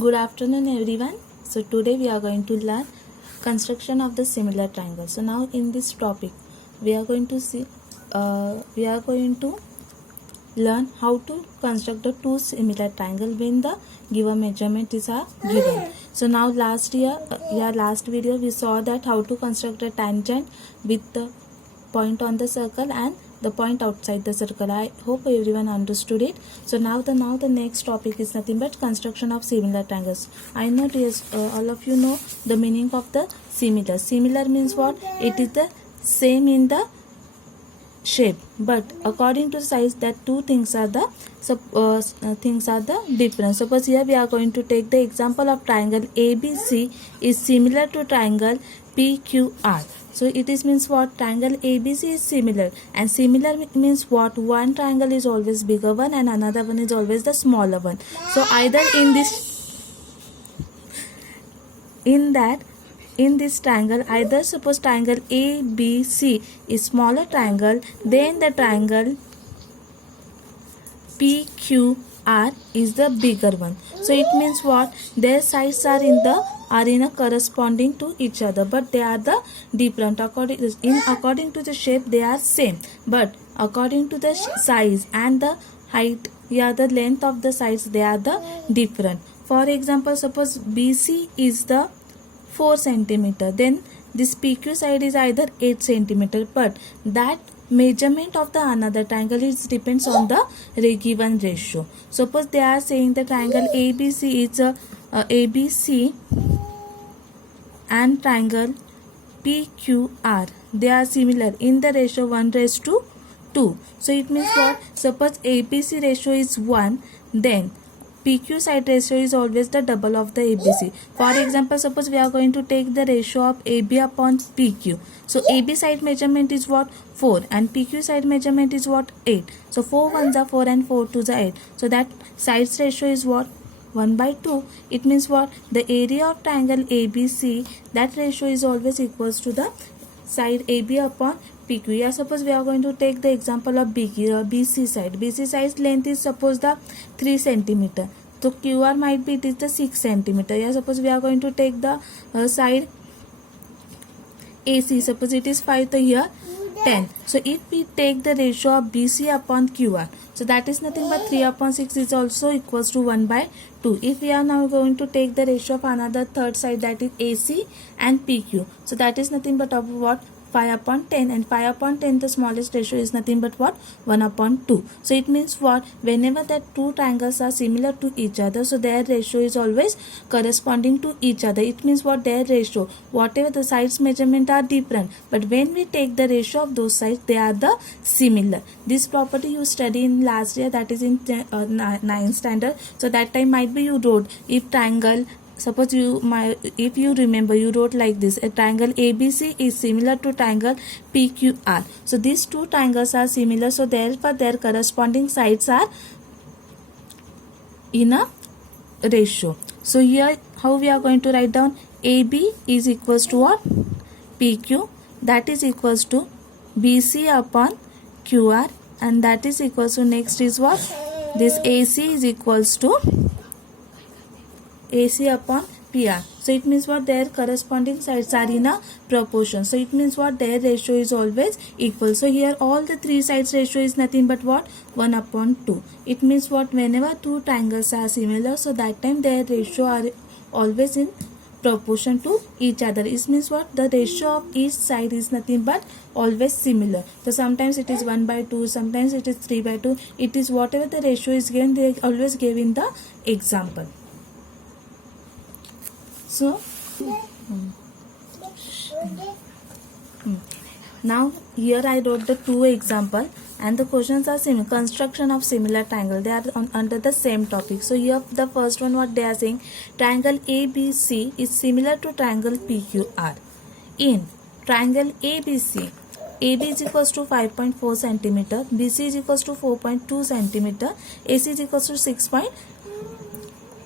Good afternoon everyone. So today we are going to learn construction of the similar triangle. So now in this topic we are going to learn how to construct the two similar triangle when the given measurement is given. So now last video we saw that how to construct a tangent with the point on the circle and the point outside the circle. I hope everyone understood it. So now the next topic is nothing but construction of similar triangles. I know all of you know the meaning of the similar. Similar means what? It is the same in the shape, but according to size, that two things are the different. Suppose here we are going to take the example of triangle ABC is similar to triangle PQR. So it is means what? Triangle ABC is similar, and similar means what? One triangle is always bigger one and another one is always the smaller one. So either in this triangle, either suppose triangle ABC is smaller triangle, then the triangle PQR is the bigger one. So it means what? Their sides are in a corresponding to each other, but they are the different. According to the shape they are same, but according to the size and the height, the length of the sides, they are the different. For example, suppose BC is the 4 centimeter, then this PQ side is either 8 centimeter, but that measurement of the another triangle is depends on the given ratio. Suppose they are saying the triangle ABC is ABC and triangle PQR, they are similar in the ratio 1:2. So it means what? Suppose ABC ratio is 1, then PQ side ratio is always the double of the ABC. For example, suppose we are going to take the ratio of AB upon PQ. So AB side measurement is what? 4, and PQ side measurement is what? 8. So 4 1s are 4 and 4 2s are 8. So that sides ratio is what? 1/2. It means what? The area of triangle ABC, that ratio is always equals to the side AB upon PQ. Yeah, suppose we are going to take the example of BC side. BC side length is suppose the 3 centimeter. So QR might be it is the 6 centimeter. Yeah, suppose we are going to take the side AC. Suppose it is 5, so here 10. So if we take the ratio of BC upon QR, so that is nothing but 3/6 is also equals to 1/2. If we are now going to take the ratio of another third side, that is AC and PQ, so that is nothing but of what? 5/10, and 5/10, the smallest ratio is nothing but what? 1/2. So it means what? Whenever that two triangles are similar to each other, so their ratio is always corresponding to each other. It means what? Their ratio, whatever the sides measurement are different, but when we take the ratio of those sides, they are the similar. This property you study in last year, that is in 9th standard. So that time might be you wrote, if triangle, suppose if you remember, you wrote like this: a triangle ABC is similar to triangle PQR. So these two triangles are similar, so therefore their corresponding sides are in a ratio. So here how we are going to write down? AB is equals to what? PQ, that is equals to BC upon QR, and that is equals to, next is what? This AC is equals to AC upon PR. So it means what? Their corresponding sides are in a proportion. So it means what? Their ratio is always equal. So here all the three sides ratio is nothing but what? 1/2. It means what? Whenever two triangles are similar, so that time their ratio are always in proportion to each other. It means what? The ratio of each side is nothing but always similar. So sometimes it is 1/2, sometimes it is 3/2. It is whatever the ratio is given, they always give in the example. So now here I wrote the two example, and the questions are similar. Construction of similar triangle, they are under the same topic. So here the first one, what they are saying: triangle ABC is similar to triangle PQR. In triangle ABC, AB is equals to 5.4 centimeter, BC is equals to 4.2 centimeter, AC is equals to 6.0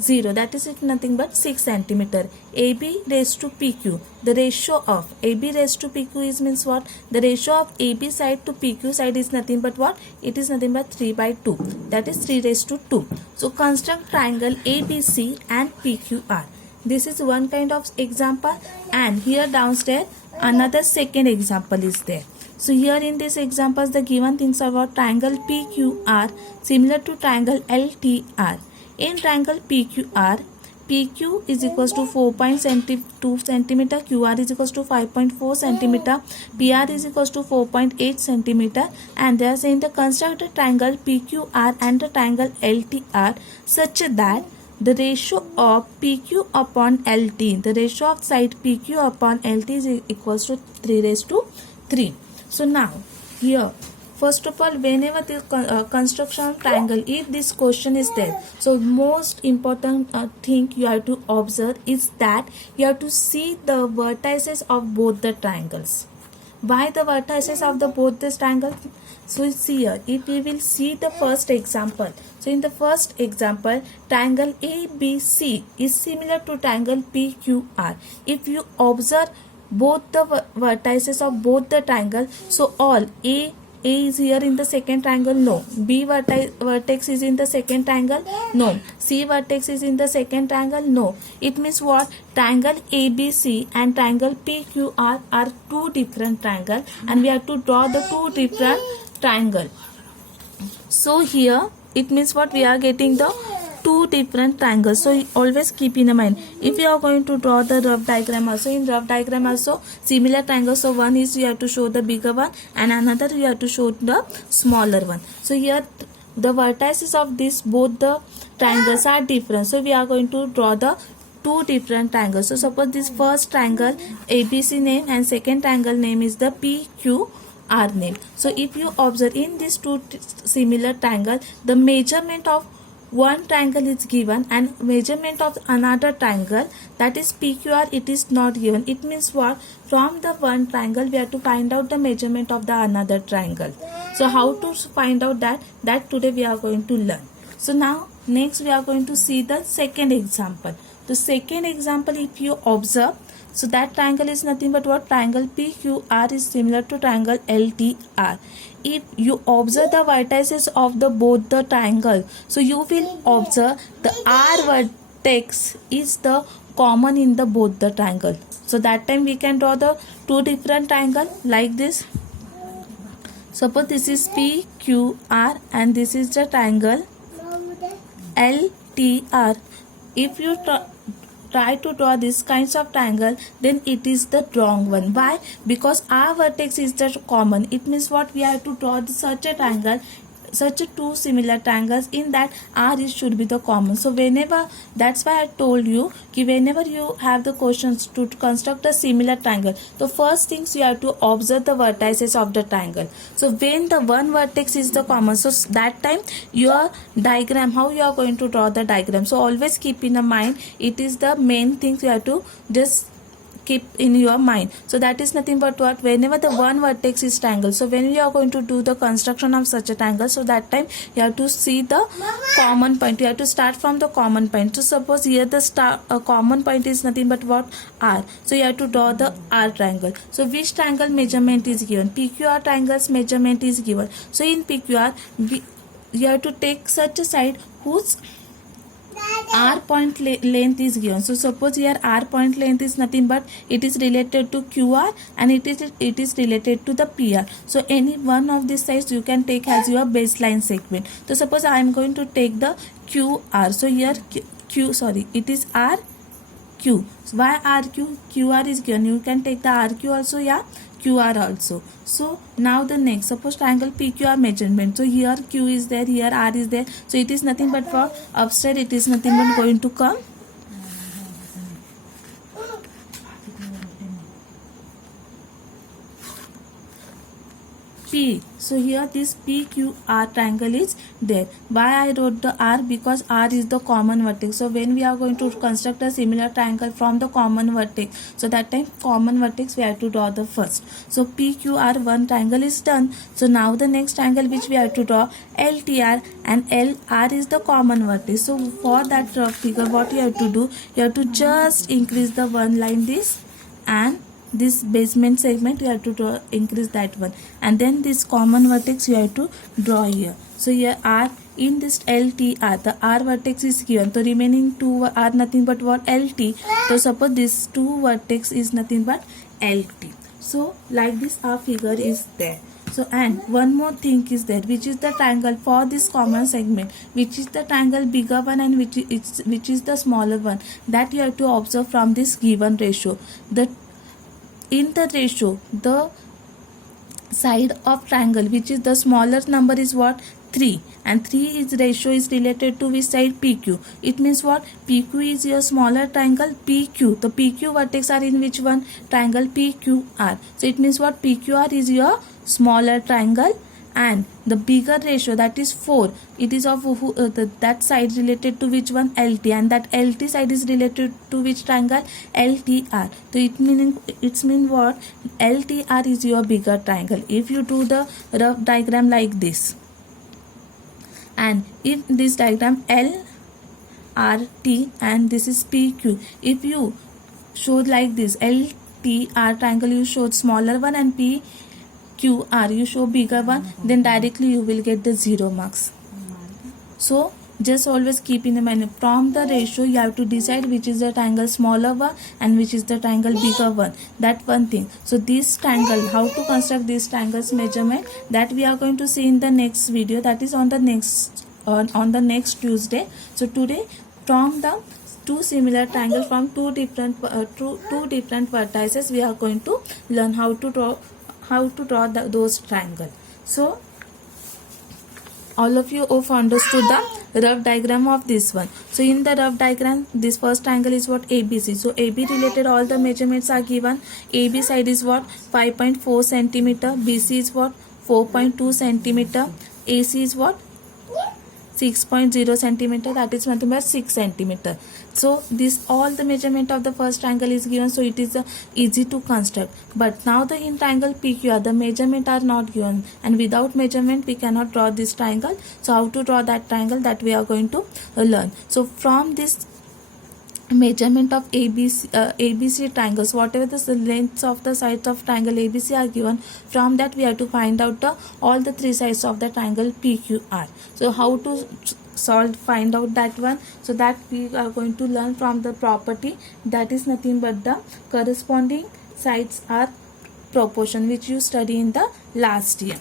0, that is it nothing but 6 centimeter. AB raised to PQ, the ratio of AB raised to PQ is means what? The ratio of AB side to PQ side is nothing but what? It is nothing but 3 by 2, that is 3 raised to 2. So construct triangle ABC and PQR. This is one kind of example, and here downstairs another second example is there. So here in this examples the given things are what? Triangle PQR similar to triangle LTR. In triangle PQR, PQ is equals to 4.2 centimeter, QR is equals to 5.4 centimeter, PR is equals to 4.8 centimeter, and they are saying the construct a triangle PQR and the triangle LTR such that the ratio of PQ upon LT, the ratio of side PQ upon LT is equals to 3 raised to 3. So now here, first of all, whenever the construction of triangle, if this question is there, so most important thing you have to observe is that you have to see the vertices of both the triangles. Why the vertices of the both this triangle? So see here, if we will see the first example, so in the first example, triangle ABC is similar to triangle PQR. If you observe both the vertices of both the triangle, so all A is here in the second triangle, no. B vertex is in the second triangle, no. C vertex is in the second triangle, no. It means what? Triangle ABC and triangle PQR are two different triangles, and we have to draw the two different triangles. So here it means what? We are getting the two different triangles. So always keep in mind, if you are going to draw the rough diagram also, in rough diagram also similar triangles, so one is you have to show the bigger one and another you have to show the smaller one. So here the vertices of this both the triangles are different, so we are going to draw the two different triangles. So suppose this first triangle ABC name and second triangle name is the PQR name. So if you observe in these two similar triangles, the measurement of one triangle is given and measurement of another triangle, that is PQR, it is not given. It means what? From the one triangle we have to find out the measurement of the another triangle. So how to find out that today we are going to learn. So now next we are going to see the second example. The second example, if you observe, so that triangle is nothing but what? Triangle PQR is similar to triangle LTR. If you observe the vertices of the both the triangle, so you will observe the R vertex is the common in the both the triangle. So that time we can draw the two different triangle like this. Suppose this is PQR and this is the triangle LTR. If you try to draw this kinds of triangle, then it is the wrong one. Why? Because our vertex is the common. It means what? We have to draw such a triangle, such a two similar triangles, in that R should be the common. So whenever, that's why I told you कि whenever you have the questions to construct a similar triangle, the first things you have to observe the vertices of the triangle. So when the one vertex is the common, so that time your diagram, how you are going to draw the diagram, so always keep in mind, it is the main things you have to just keep in your mind. So that is nothing but what? Whenever the one vertex is triangle, so when we are going to do the construction of such a triangle, so that time you have to see the common point. You have to start from the common point. So suppose here the common point is nothing but what? R. So you have to draw the R triangle. So which triangle measurement is given? PQR triangle's measurement is given. So in PQR you have to take such a side whose R point length is given. So suppose here R point length is nothing but it is related to QR and it is related to the PR. So any one of these sides you can take as your baseline segment. So suppose I am going to take the QR. So here it is RQ. So why RQ? QR is given. You can take the RQ also, yeah, QR also. So now the next, suppose triangle PQR measurement. So here Q is there, here R is there. So it is nothing but for upstairs, it is nothing but going to come. P. So here this PQR triangle is there. Why I wrote the R? Because R is the common vertex. So when we are going to construct a similar triangle from the common vertex, so that time common vertex we have to draw the first. So PQR one triangle is done. So now the next triangle which we have to draw LTR, and LR is the common vertex. So for that figure what you have to do, you have to just increase the one line this, and this basement segment you have to draw, increase that one, and then this common vertex you have to draw here. So here R in this LTR, the R vertex is given, so remaining two are nothing but what? LT. So suppose this two vertex is nothing but LT. So like this our figure is there. So and one more thing is there, which is the triangle for this common segment, which is the triangle bigger one and which is the smaller one, that you have to observe from this given ratio. In the ratio, the side of triangle which is the smaller number is what? 3, and 3 is ratio is related to which side? PQ. It means what? PQ is your smaller triangle PQ. The PQ vertex are in which one? Triangle PQR. So it means what? PQR is your smaller triangle, and the bigger ratio, that is 4, it is of that side related to which one? LT, and that LT side is related to which triangle? LTR. So it means what? LTR is your bigger triangle. If you do the rough diagram like this, and if this diagram LRT and this is PQ, if you showed like this LTR triangle, you showed smaller one, and PQR you show bigger one, then directly you will get the 0 marks. So just always keep in mind, from the ratio you have to decide which is the triangle smaller one and which is the triangle bigger one. That one thing. So this triangle, how to construct this triangles measurement, that we are going to see in the next video, that is on the next Tuesday. So today, from the two similar triangles from two different vertices, we are going to learn how to draw those triangles. So all of you have understood the rough diagram of this one. So in the rough diagram, this first triangle is what? ABC. So AB related all the measurements are given. AB side is what? 5.4 centimeter. BC is what? 4.2 centimeter. AC is what? 6.0 centimeter, that is nothing but 6 centimeter. So this all the measurement of the first triangle is given, so it is easy to construct. But now the in triangle PQR, the measurement are not given, and without measurement we cannot draw this triangle. So how to draw that triangle, that we are going to learn. So from this measurement of ABC triangles, whatever the lengths of the sides of triangle ABC are given, from that we have to find out all the three sides of the triangle PQR. So how to find out that one, so that we are going to learn from the property, that is nothing but the corresponding sides are proportion, which you study in the last year.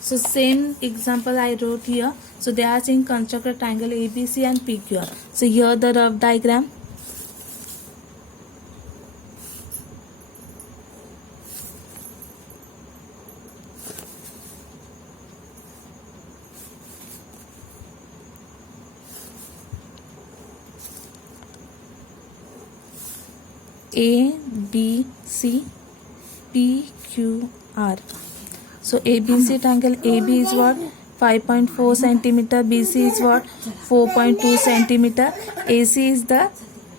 So same example I wrote here. So they are saying construct a triangle ABC and PQR. So here the rough diagram. ABC PQR. So ABC triangle, AB is what? 5.4 centimeter, BC is what? 4.2 centimeter, AC is the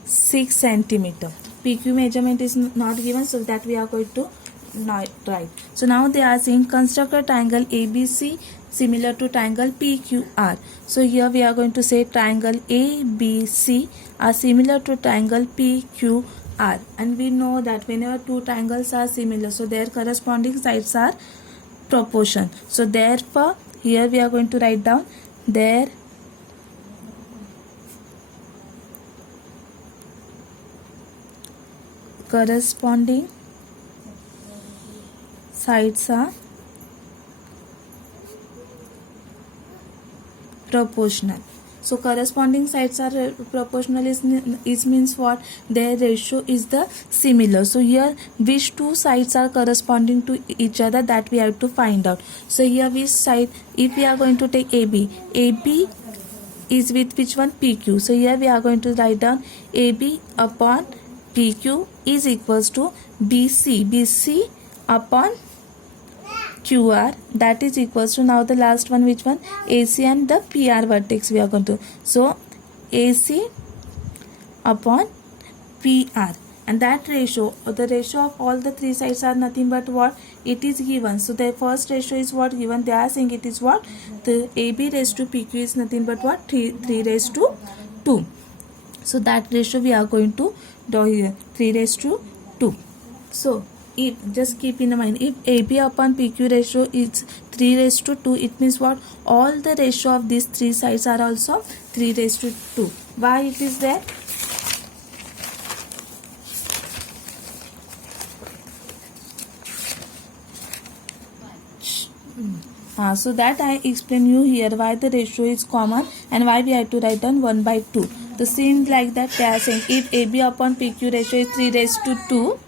6 centimeter. PQ measurement is not given, so that we are going to not write. So now they are saying construct a triangle ABC similar to triangle PQR. So here we are going to say triangle ABC are similar to triangle PQR, and we know that whenever two triangles are similar, so their corresponding sides are proportion. So therefore here we are going to write down their corresponding sides are proportional. So corresponding sides are proportional is means what? Their ratio is the similar. So here which two sides are corresponding to each other, that we have to find out. So here which side, if we are going to take AB is with which one? PQ. So here we are going to write down AB upon PQ is equals to BC upon QR, that is equals to, now the last one, which one? AC and the PR vertex we are going to. So AC upon PR, and that ratio, the ratio of all the three sides are nothing but what? It is given. So the first ratio is what given? They are saying it is what? The AB raised to PQ is nothing but what? 3 raised to 2. So that ratio we are going to do here, 3 raised to 2. So if, just keep in mind, if AB upon PQ ratio is 3 raised to 2, it means what? All the ratio of these three sides are also 3 raised to 2. Why it is there? So that I explain you here why the ratio is common and why we have to write down 1 by 2. The same like that they are saying, if AB upon PQ ratio is 3 raised to 2,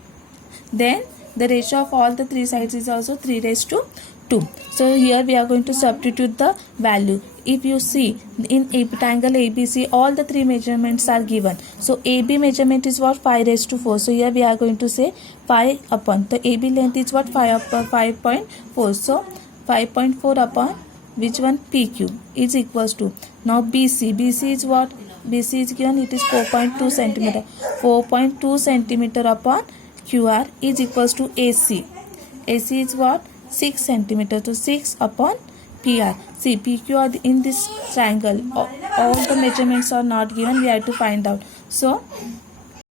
then the ratio of all the three sides is also 3 raised to 2. So here we are going to substitute the value. If you see in a triangle ABC, all the three measurements are given. So AB measurement is what? 5 raised to 4. So here we are going to say 5 upon, the AB length is what? 5.4. So 5.4 upon which one? PQ is equals to, now BC is what? BC is given, it is 4.2 centimeter. 4.2 centimeter upon QR is equals to AC. AC is what? 6 centimeter. So 6 upon PR. See, PQ are in this triangle. All the measurements are not given. We have to find out. So